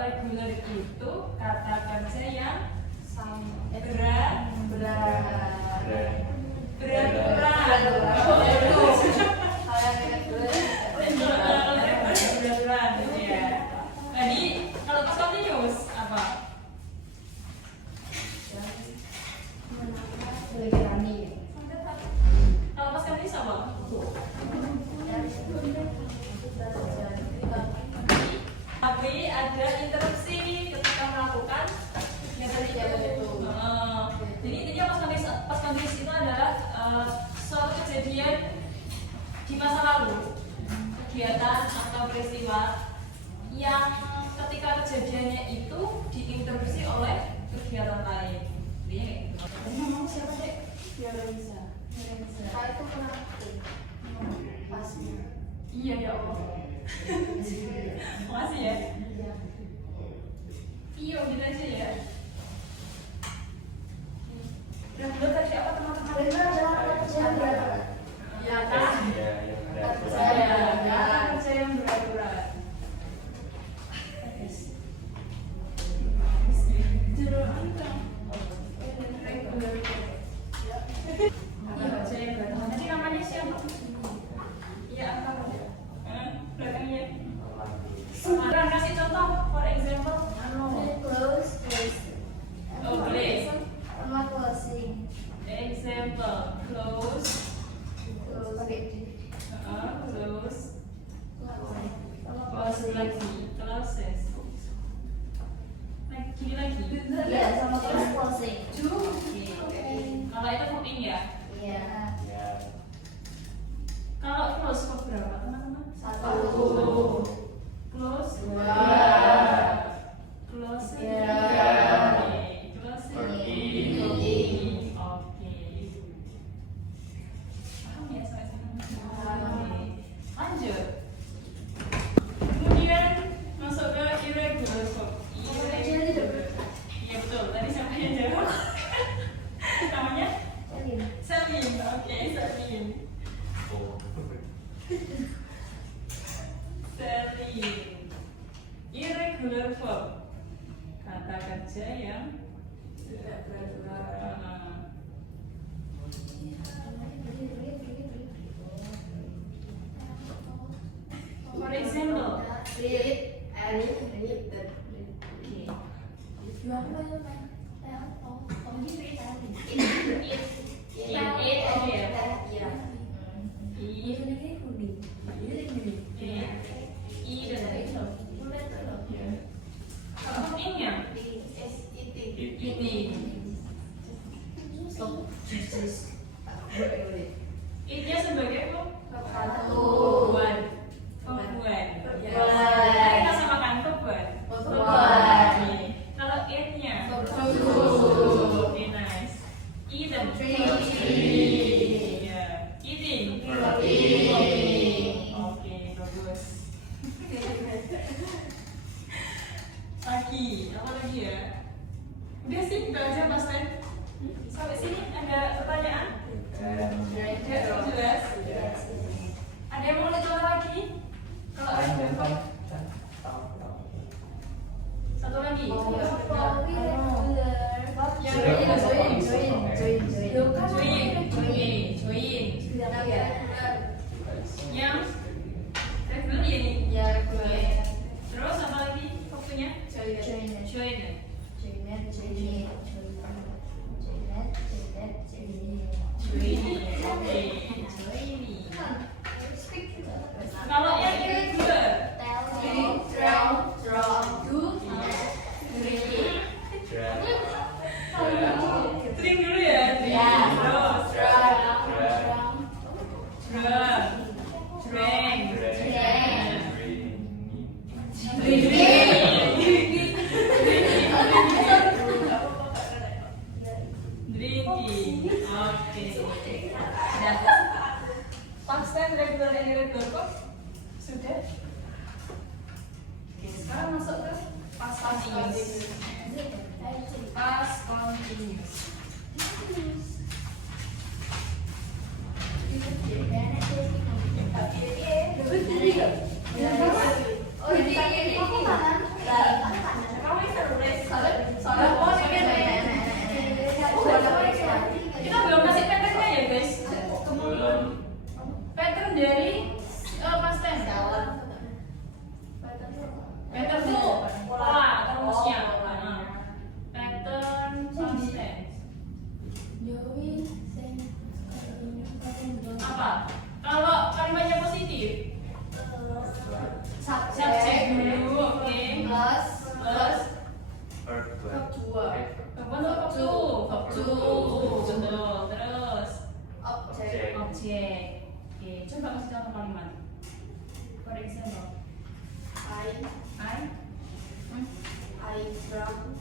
reguler itu kata kerja yang Jadi kalau pas continuous apa? Kalau pas continuous apa? Tapi ada interupsi ketika melakukan kegiatan itu. Jadi intinya pas continuous itu adalah suatu kejadian di masa lalu, kegiatan atau peristiwa yang ketika kejadiannya itu diinterupsi oleh kegiatan lain. Ini ngomong siapa dek? Biar bisa. Itu kenapa? Pasti. Iya ya Allah. Makasih ya. Iya gitu aja ya. Dan dulu tadi apa teman-teman? Benar adalah kerja berat. Ya kan? Kerja yang berat-berat. Nanti namanya siapa? Iya apa? Belakangnya. Sekarang kasih contoh, for example. Close. Oh, please. Sama closing. Example, close. Close. Close lagi, closes. Lagi. Iya, sama closing. Kalau itu coping ya. Iya. Kalau close kok berapa teman-teman? 1. Close. 2. Close. Iya. Close. Oke. Oke. Paham ya sampai sana? Paham. Lanjut. Kemudian masuk ke irregular verb. Iya betul. Tadi siapa yang jawab? Namanya? Selin. Oke, Selin. Selin. Irregular verb. Kata kerja yang tidak berat. For example, Read and read the It-nya sebagai Pembuat. Pembuat. Pembuat. Kita samakan pembuat. Pembuat. Oke. Kalau it-nya Oke, nice. Eaten. Iya. Eating. Oke, bagus. Lagi, apa lagi ya? Udah sih, udah aja Mas Len. Sampai sini ada pertanyaan? Jelas. Ada yang mau dicoba lagi? Kalau satu lagi. Join. Yang regular ini. Terus apa lagi waktunya? Join. Kalau yang irregular, drink dulu ya. Terus drinking. Oke. Past tense regular and irregular verb sudah. Oke, sekarang masuk ke past continuous. Past continuous. for example. I drum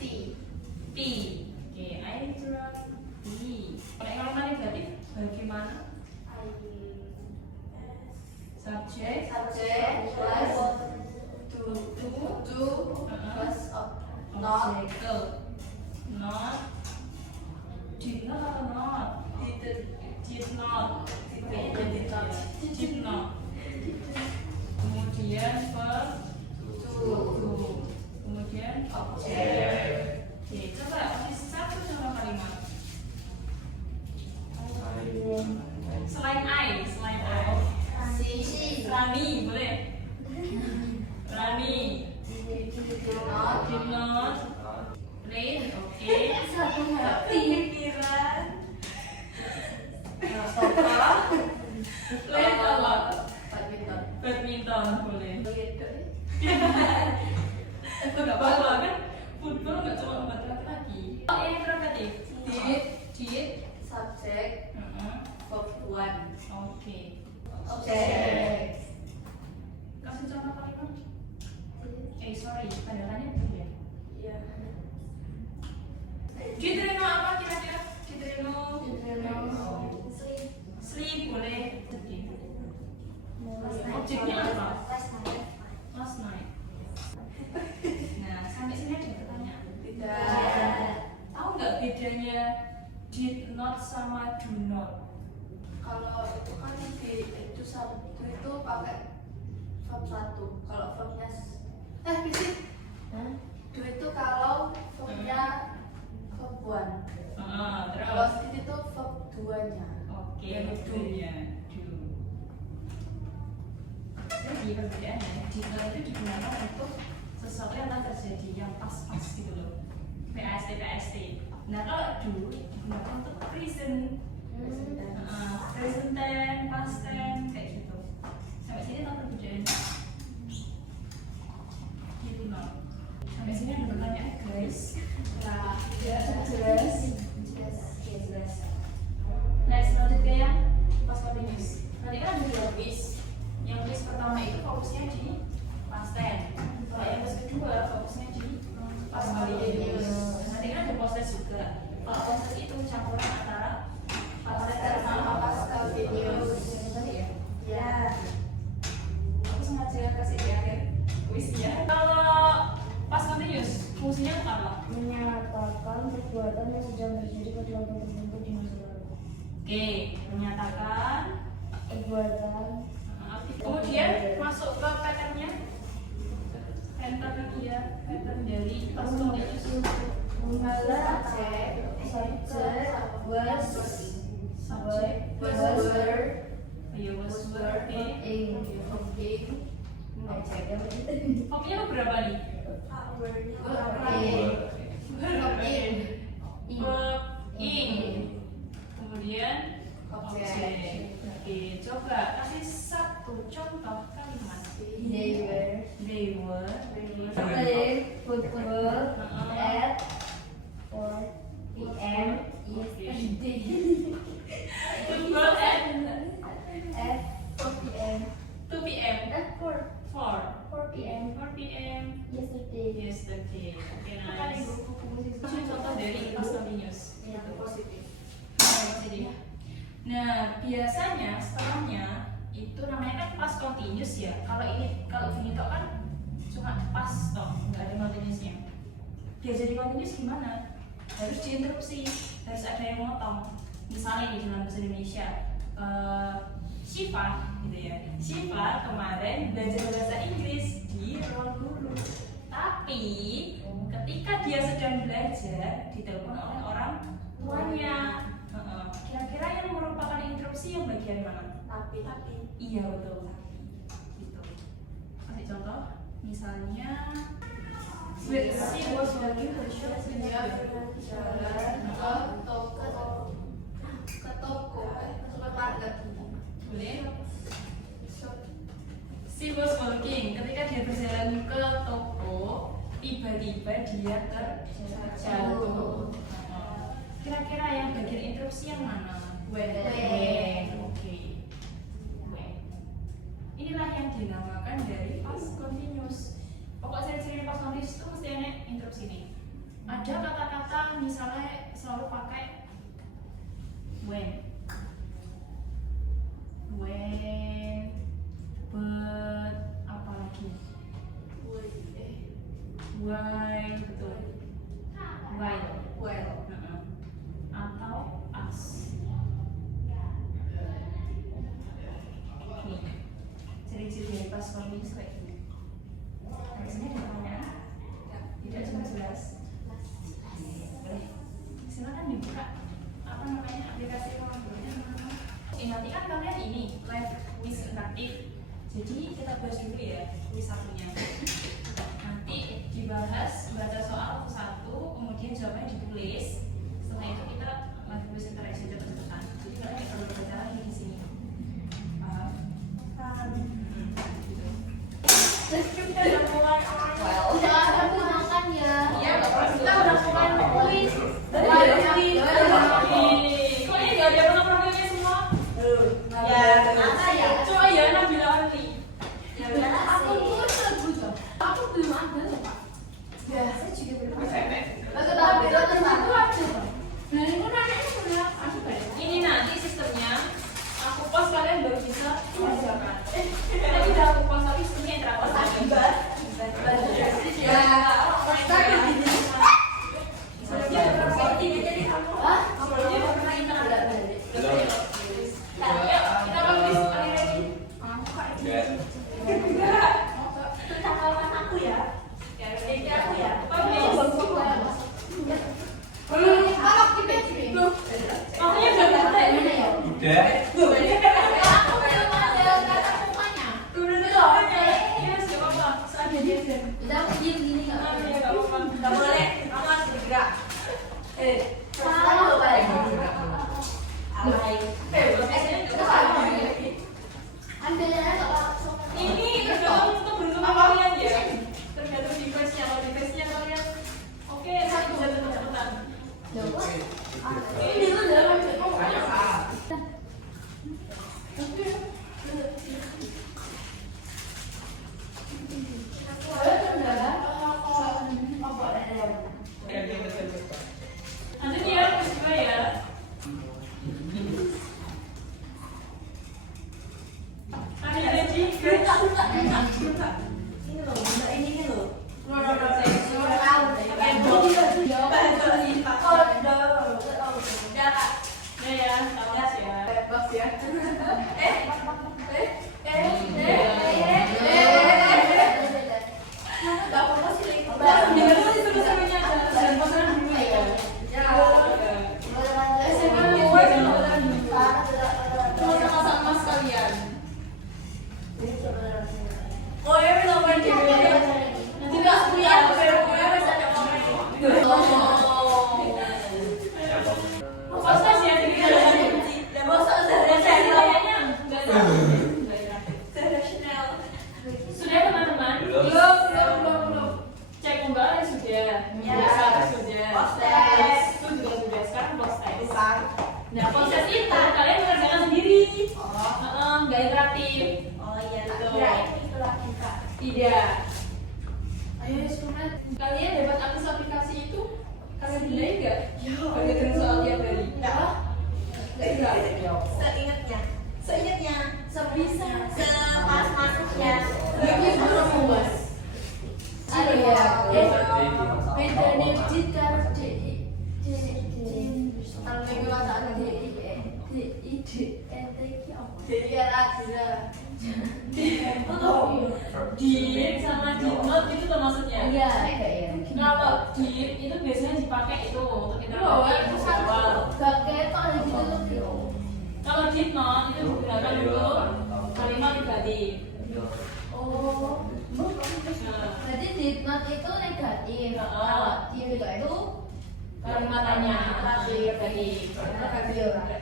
tea. Tea. Oke, I drum tea. Kalau negatif, bagaimana? Subject Plus to plus of not object. Not. Did not atau not? Did not. Did not. Kemudian verb to. Kemudian object. Oke, coba kasih satu contoh kalimat. Selain I. Rani, boleh? Rani. Did not. Rain, oke. Pikiran. Rain apa? Badminton, boleh. Itu nggak apa-apa kan? Football nggak cuma buat laki-laki. Oh, yang interrogatif. Did. Subject verb one. Oke. Object. Kasih contoh kalimat. Sorry, padahalnya betul ya? Iya. Diterima apa kira-kira? Diterima sleep boleh. Objeknya apa? Last night. Nah, sampai sini ada pertanyaan. Tidak. Tahu nggak bedanya did not sama do not? Kalau itu kan itu satu itu pakai verb satu. Kalau verbnya fisik. Do itu kalau verbnya verb one. Kalau Terus. sedikit itu verb duanya. Oke, Yang do-nya do. Jadi perbedaannya did not itu digunakan untuk sesuatu yang telah terjadi yang pas-pas gitu loh. PAST. Nah kalau do digunakan untuk present. Present tense, past tense, kayak gitu. Sampai sini tahu perbedaannya? Gitu no. Sampai sini ada pertanyaan guys. Nah, Jelas. Next, lanjut ke yang past continuous. Nanti kan ada dua quiz. Yang quiz pertama itu fokusnya di past tense. Kalau yang quiz kedua fokusnya di past continuous. Nanti kan ada post tense juga. Kalau post tense itu campuran antara past tense sama past continuous. Tadi ya. Ya. Aku sengaja kasih di akhir kuisnya. Kalau past continuous fungsinya apa? Menyatakan perbuatan yang sedang terjadi pada waktu tertentu di masa lalu. Oke, menyatakan Perbuatan kemudian masuk ke patternnya. Pattern dari past continuous. subject Was Ayo was were Home-nya berapa nih? Verb in. Kemudian object. Oke, coba kasih satu contoh kalimat. They were They were. football at 4 p.m. yesterday. Football at At 4 p.m. 2 p.m. At 4 p.m. 4 p.m. yesterday. yesterday. Oke, nice. Ini contoh dari past continuous. Itu positif. Positif. Nah, biasanya setelahnya itu namanya kan past continuous ya. Kalau finito kan cuma past toh, nggak ada continuousnya. Biar jadi continuous gimana? Harus diinterupsi, harus ada yang motong. Misalnya di dalam bahasa Indonesia, Syifa gitu ya. Syifa kemarin belajar bahasa Inggris di ruang guru. Tapi ketika dia sedang belajar ditelepon oleh orang tuanya. Kira-kira yang merupakan interupsi yang bagian mana? Tapi Iya betul. Gitu. Kasih contoh, misalnya she was working for short dia berjalan ke toko supermarket. Boleh? She was working. Ketika dia berjalan ke toko, tiba-tiba dia terjatuh. Kira-kira yang bagian interupsi yang mana? When. Oke. inilah yang dinamakan dari past continuous. Pokok ciri-ciri past continuous itu mesti ada interupsi ini. Ada kata-kata misalnya selalu pakai when, but, apa lagi? Why, betul. Why, atau as. Nih, ciri-ciri dari past continuous kayak gini. Nah, di sini ada pertanyaan? Tidak cuma jelas. Boleh. Silakan dibuka apa namanya aplikasi komputernya. Nanti kan kalian ini live quiz interaktif. Jadi kita bahas dulu ya quiz satunya. Nanti dibahas baca soal satu, kemudian jawabannya ditulis. Setelah itu kita live quiz interaksi cepat-cepatan. Jadi kalian nggak perlu baca lagi di sini. Paham? Gitu. Udah mulai Iya, kita udah mulai nulis. Kok ini nggak ada programnya semua? Coba ya Nabila Arli. Aku belum ada loh Pak. Ya, saya juga belum ada. Ini nanti sistemnya aku post kalian baru bisa mengerjakan. Tadi udah aku post tapi sistemnya interaktif. Ini tergantung kalian ya. Tergantung device-nya. Kalau device-nya kalian oke, saya bisa cepat-cepatan. Ini itu dalam nanti dia juga ya. Ada juga. Ini loh. Sudah teman-teman? Belum. Cek unggahan sudah. Sudah. Itu juga sudah. Sekarang post test. Nah, proses itu kalian mengerjakan sendiri. Nggak interaktif. Tidak. Ayo instrumen. Kalian dapat akses aplikasi itu kalian delay nggak? Berdasarkan soal tiap hari. Seingatnya, Sebisa. sepas masuknya. Ini belum puas. Ada ya. Beda digit karo Dit sama dinote itu tuh maksudnya. Iya, Kalau dit itu biasanya dipakai itu untuk interaktif visual. Kalau dinote itu digunakan untuk kalimat negatif. Oh. Nah, Berarti dipnot itu negatif. Kalau dipnot itu kalimat tanya negatif.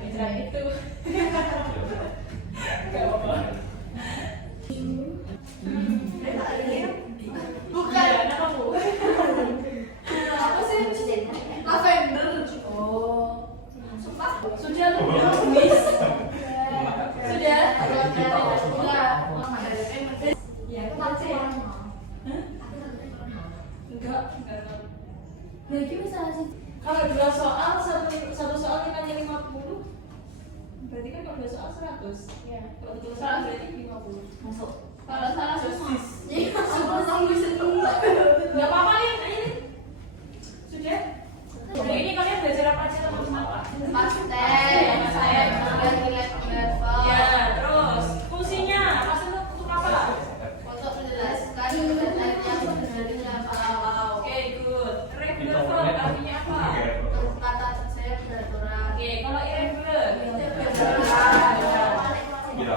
Interaktif itu. Gak apa-apa. Bukan. Iya, kamu. Apa sih? Lavender. oh. Sudah tuh, Miss. Sudah. Sudah. Ya, Aku baca ya. kurang mau. Hah? Aku takutnya kurang mau. Enggak tahu. Lagi misalnya sih. Kalau 2 soal, satu soal nilainya 50, berarti kan kalau 2 soal 100. Ya. Kalau 3 soal berarti 50. Masuk. Kalau salah semua. Iya, semua nunggu semua. Enggak apa-apa ya, ayo. Sudah? Hari ini kalian belajar apa aja teman-teman Pak? Pasten, saya kemudian nilai level. Ya, terus fungsinya pasten itu untuk apa? Untuk menjelaskan sebenarnya sebenarnya apa. Oke, good. Regular verb artinya apa? Untuk kata saya beraturan. Oke, kalau irregular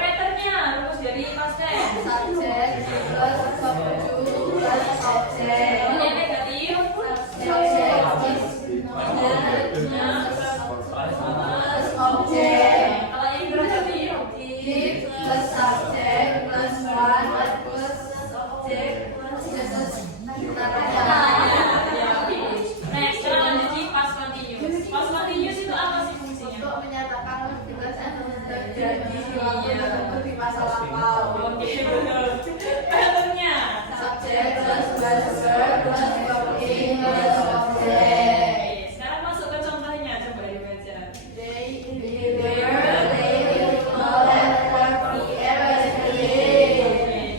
patternnya rumus dari pasten. Subjek plus subjek plus objek. Kalau yang negatif, Subjek is plus objek. kalau yang negatif, If plus subjek plus one plus objek plus next kita lanjut di past continuous. Past continuous itu apa sih fungsinya? untuk menyatakan aktivitas yang terjadi waktu di masa lampau. Oke, betul. Patternnya Subjek plus verb plus talking plus objek. Oke, sekarang masuk ke contohnya, coba dibaca. They collect every day. Oke,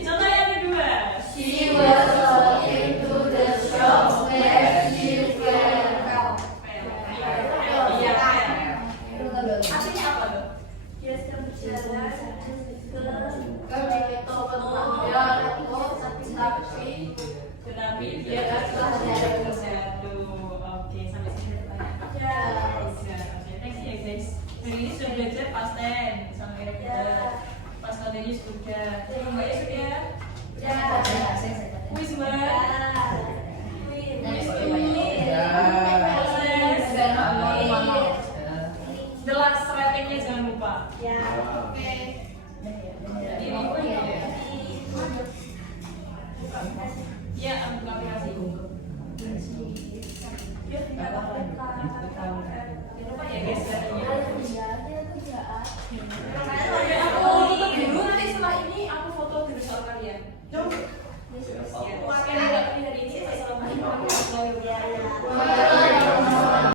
contoh yang kedua. She was walking to the shop where she fell. Iya, artinya apa tuh? Dia sedang berjalan ke toko Tetapi dia terjatuh. Oke, sampai sini udah banyak. Oke, next ya guys. Hari ini sudah belajar past tense sama irregular. Past continuous sudah. Mbak ya sudah? Kuis Mbak. The last writing-nya jangan lupa. Jadi ini ya. Ya, buka aplikasi. Jangan lupa ya guys katanya. Aku tutup dulu, nanti setelah ini aku foto dulu soal kalian. Oke, hari ini. Assalamualaikum warahmatullahi wabarakatuh.